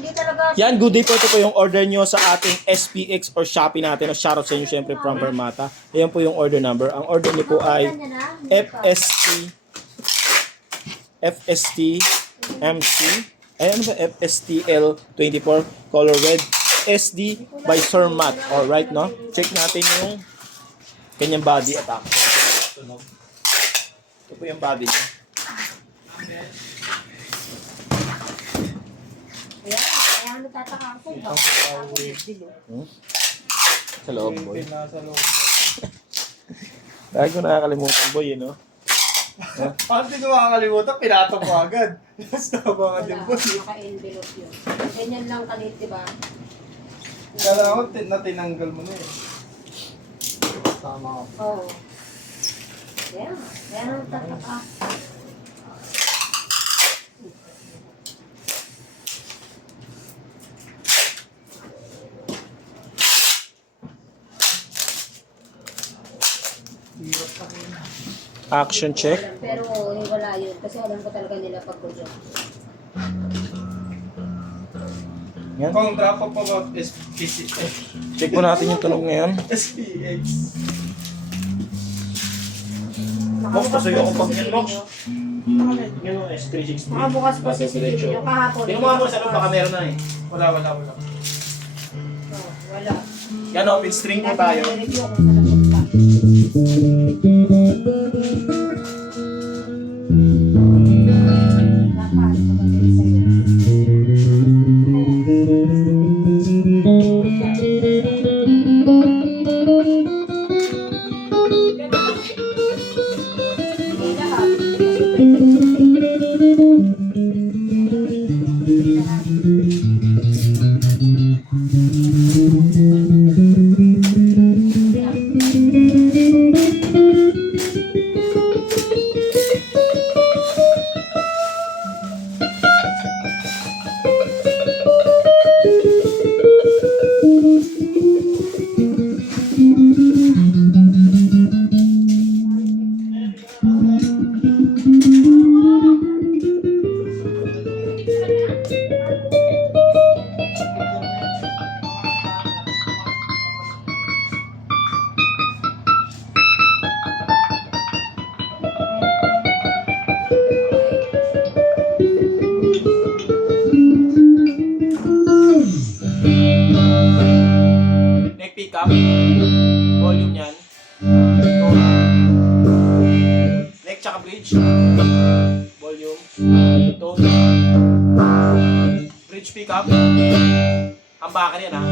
Hindi talaga. Yan, good day po. Ito po yung order nyo sa ating SPX or Shopee natin. Shoutout sa inyo syempre from Permata. Ayan po yung order number. Ang order nyo po ay FST MC. Ay, ano ba? FSTL24 color red SD by Sir Matt. Alright, no? Check natin yung kanyang body attack. Ito po yung body niya. Ayan, kaya nagtataka ako. Sa loob, boy. Dahil ko nakakalimutan, boy, yun, no? Paano di ko makakalimutan? Pinatok ko agad. Tapos nabangan din po. Naka-envelope yun. Ganyan lang kalit, diba? Kala ko tinanggal mo na eh. Tama ako. Oo. Ayan, kaya nagtataka. Action check. Pero wala yun. Kasi alam ko talaga nila pag-project. Yan. Kung drop up about SPX. Check po natin yung tunog ngayon. SPX. Mox, pasuyo ko pag yan, Mox. Yung S360. Makabukas pa si CCTV yung kahapon. Tingnan mo nga mo sa loob, baka meron na eh. Wala. Oh, wala. Yan, open string po tayo. I-review kung saan napunta. Dapat, magandang sa'yo. Hindi lahat. Neck pickup. Volume yan. Neck tsaka bridge. Volume. Tone. Bridge pickup. Ang bakal yan, ha.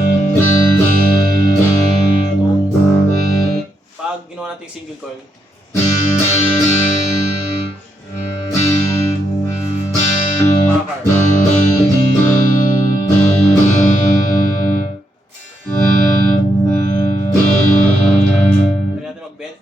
Tone. Pag ginawa natin yung single coil. Bakal. Pwede natin mag-bend.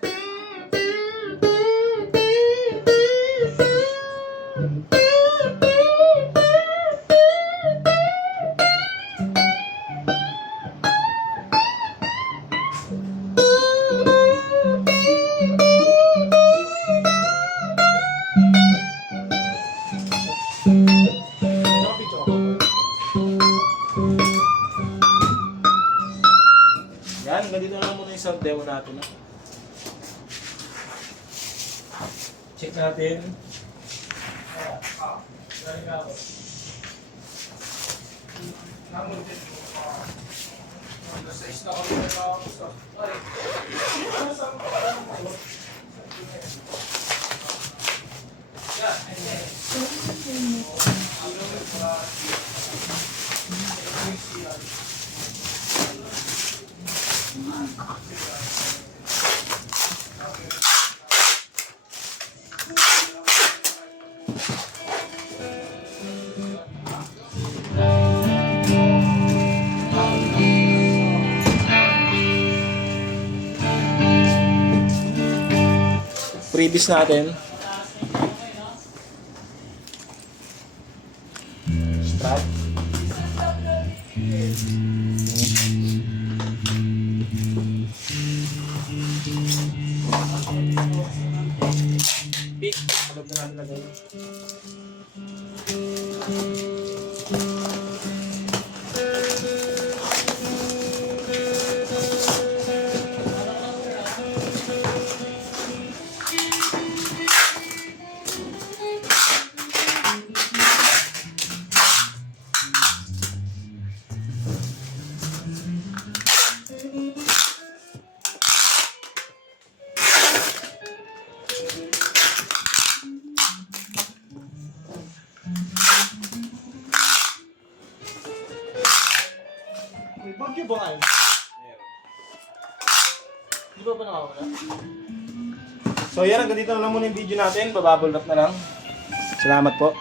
Yan, ganito na lang muna yung sound demo natin. Ha? Check natin. Previous natin. Strap. Pick. Alog na natin lagay. May bagyo ba kayo? Di ba nakawala? So yan, hanggang dito na lang muna yung video natin. Bababble wrap na lang. Salamat po.